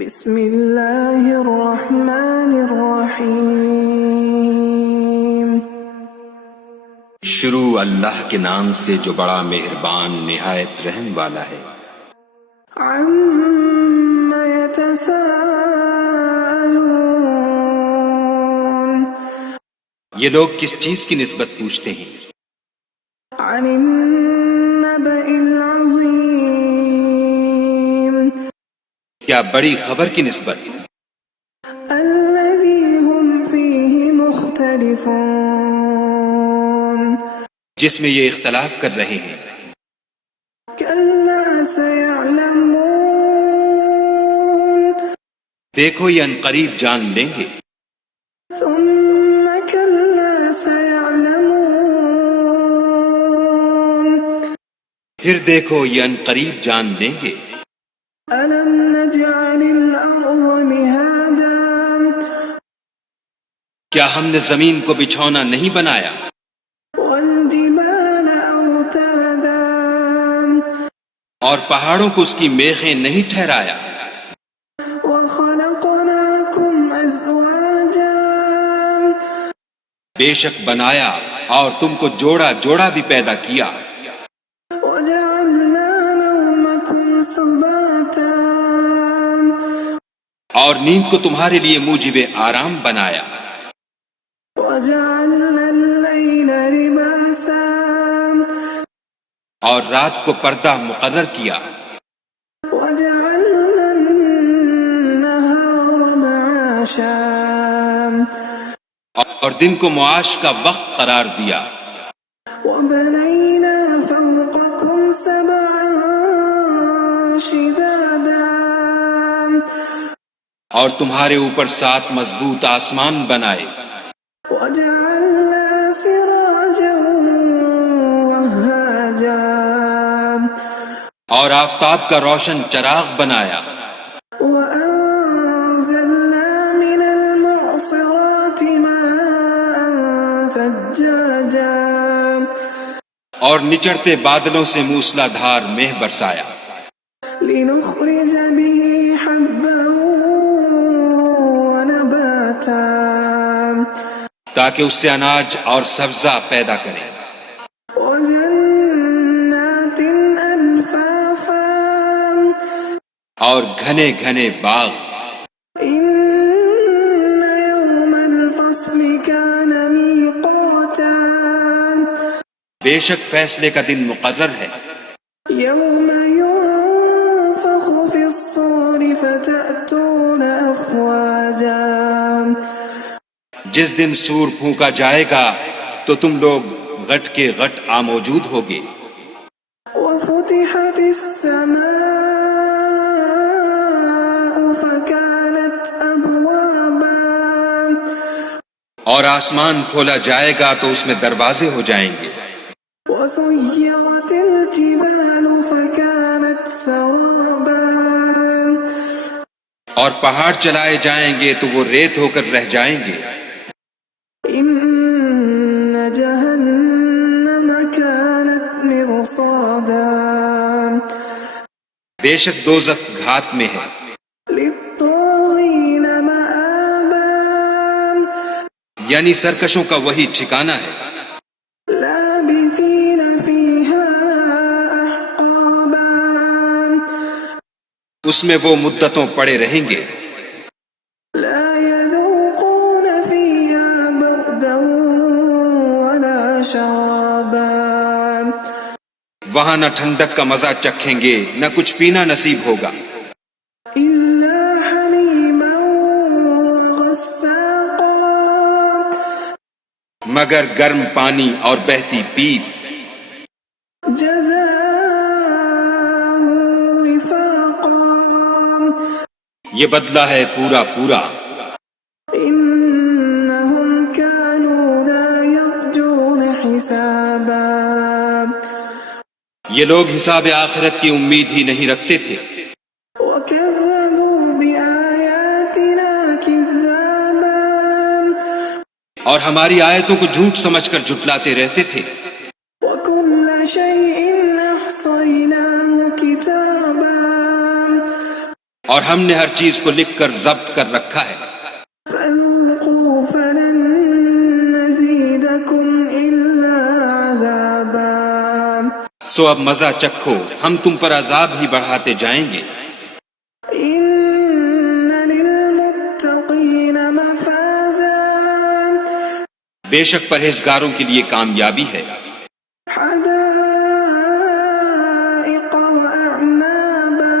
بسم اللہ الرحمن الرحیم۔ شروع اللہ کے نام سے جو بڑا مہربان نہایت رحم والا ہے۔ عم یتساءلون، یہ لوگ کس چیز کی نسبت پوچھتے ہیں؟ عن النبأ العظیم، کیا بڑی خبر کی نسبت؟ الذی هم فیہ مختلفون، جس میں یہ اختلاف کر رہے ہیں۔ کلا سیعلمون، دیکھو یہ عنقریب جان لیں گے۔ ثم کلا سیعلمون، پھر دیکھو یہ عنقریب جان لیں گے۔ أَلَمْ نَجْعَلِ الْأَرْضَ مِهَادًا، کیا ہم نے زمین کو بچھونا نہیں بنایا؟ وَالْجِبَالَ أَوْتَادًا، اور پہاڑوں کو اس کی میخیں نہیں ٹھہرایا؟ وَخَلَقْنَاكُمْ أَزْوَاجًا، بے شک بنایا اور تم کو جوڑا جوڑا بھی پیدا کیا۔ وَجَعَلْنَا نَوْمَكُمْ سُبَاتًا، اور نیند کو تمہارے لیے موجب آرام بنایا۔ وَجَعَلْنَا اللَّيْلَ لِبَاسًا، اور رات کو پردہ مقرر کیا۔ وَجَعَلْنَا النَّهَارَ مَعَاشًا، اور دن کو معاش کا وقت قرار دیا۔ وَبَنَيْنَا فَوْقَكُمْ سَبْعًا شِدَادًا، اور تمہارے اوپر 7 مضبوط آسمان بنائے۔ وَجَعَلْنَا سِرَاجًا وَهَّاجًا، اور آفتاب کا روشن چراغ بنایا۔ وَأَنزَلْنَا مِنَ الْمُعْصِرَاتِ مَاءً ثَجَّاجًا، اور نچڑتے بادلوں سے موسلا دھار مہ برسایا۔ لِنُخْرِجَ بِهِ حَبًّا وَنَبَاتًا، تاکہ اس سے اناج اور سبزہ پیدا کرے۔ وَجَنَّاتٍ أَلْفَافًا، اور گھنے گھنے باغ۔ إِنَّ يَوْمَ الْفَصْلِ كَانَ مِيقَاتًا، بے شک فیصلے کا دن مقرر ہے۔ يَوْمَ يُنفَخُ فِي الصُّورِ فَتَأْتُونَ أَفْوَاجًا، جس دن سور پھونکا جائے گا تو تم لوگ غٹ کے غٹ موجود ہوگے۔ وَفُتِحَتِ السَّمَاءُ فَكَانَتْ أَبْوَابًا، اور آسمان کھولا جائے گا تو اس میں دروازے ہو جائیں گے۔ وَسُيِّرَتِ الْجِبَالُ فَكَانَتْ سَرَابًا، اور پہاڑ چلائے جائیں گے تو وہ ریت ہو کر رہ جائیں گے۔ إِنَّ جَهَنَّمَ كَانَتْ مِرْصَادًا، بے شک دوزخ گھات میں ہے۔ لِلطَّاغِينَ مَآبًا، یعنی سرکشوں کا وہی ٹھکانہ ہے۔ لَابِثِينَ فِيهَا أَحْقَابًا، اس میں وہ مدتوں پڑے رہیں گے۔ لَا يَذُوقُونَ فِيهَا بَرْدًا وَلَا شَرَابًا، وہاں نہ ٹھنڈک کا مزہ چکھیں گے نہ کچھ پینا نصیب ہوگا، إِلَّا حَمِيمًا وَغَسَّاقًا، مگر گرم پانی اور بہتی پیپ۔ جَزَاءً وِفَاقًا، یہ بدلہ ہے پورا پورا۔ إِنَّهُمْ كَانُوا لَا يَرْجُونَ حِسَابًا، یہ لوگ حساب آخرت کی امید ہی نہیں رکھتے تھے۔ وَكَذَّبُوا بِآيَاتِنَا كِذَّابًا، اور ہماری آیتوں کو جھوٹ سمجھ کر جھٹلاتے رہتے تھے۔ وَكُلَّ شَيْءٍ أَحْصَيْنَاهُ كِتَابًا، اور ہم نے ہر چیز کو لکھ کر ضبط کر رکھا ہے. فذوقوا فلن نزيدكم إلا عذابا سو اب مزہ چکھو، ہم تم پر عذاب ہی بڑھاتے جائیں گے. إن للمتقين مفازا بے شک پرہیزگاروں کے لیے کامیابی ہے. حدائق وأعنابا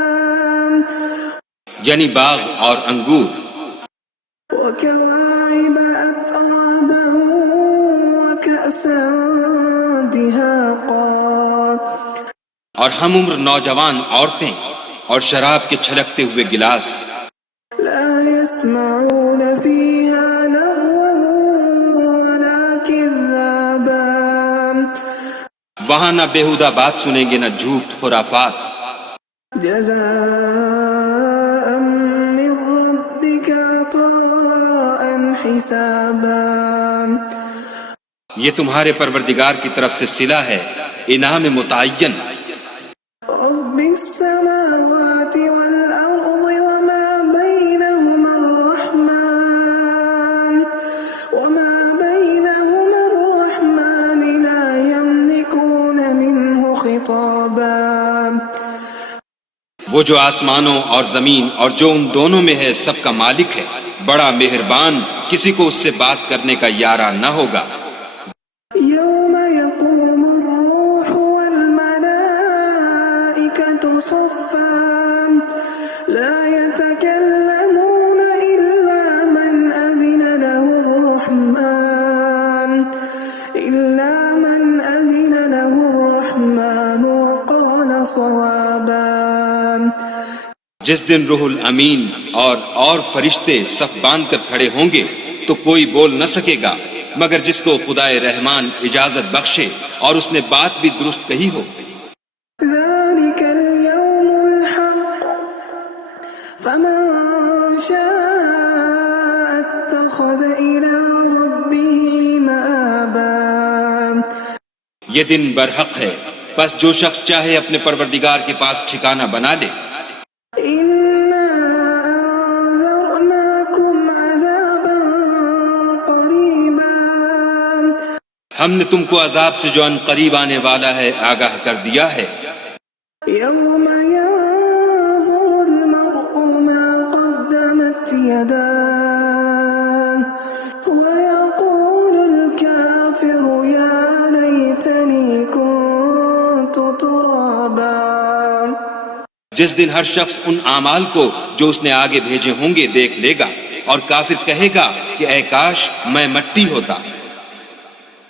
یعنی باغ اور انگور، وكواعب أترابا وكأسا دهاقا اور ہم عمر نوجوان عورتیں اور شراب کے چھلکتے ہوئے گلاس. لا يسمعون فيها لغوا ولا كذابا وہاں نہ بیہودہ بات سنیں گے نہ جھوٹ خرافات. جزاء من ربك عطاء حسابا یہ تمہارے پروردگار کی طرف سے صلہ ہے، انعام متعین. رب السماوات والأرض وما بينهما الرحمن لا يملكون منه خطابا وہ جو آسمانوں اور زمین اور جو ان دونوں میں ہے سب کا مالک ہے، بڑا مہربان، کسی کو اس سے بات کرنے کا یارہ نہ ہوگا. يوم يقوم الروح والملائكة صفا لا يتكلمون إلا من أذن له الرحمن وقال صوابا جس دن روح الامین اور فرشتے صف باندھ کر کھڑے ہوں گے تو کوئی بول نہ سکے گا مگر جس کو خدائے رحمان اجازت بخشے اور اس نے بات بھی درست کہی ہو. ذلك اليوم الحق فمن شاء اتخذ إلى ربه مآبا یہ دن برحق ہے، بس جو شخص چاہے اپنے پروردگار کے پاس ٹھکانہ بنا لے. إنا أنذرناكم عذابا قريبا ہم نے تم کو عذاب سے جو ان قریب آنے والا ہے آگاہ کر دیا ہے. يوم ينظر المرء ما قدمت يداه ويقول الكافر يا ليتني كنت ترابا جس دن ہر شخص ان اعمال کو جو اس نے آگے بھیجے ہوں گے دیکھ لے گا اور کافر کہے گا کہ اے کاش میں مٹی ہوتا.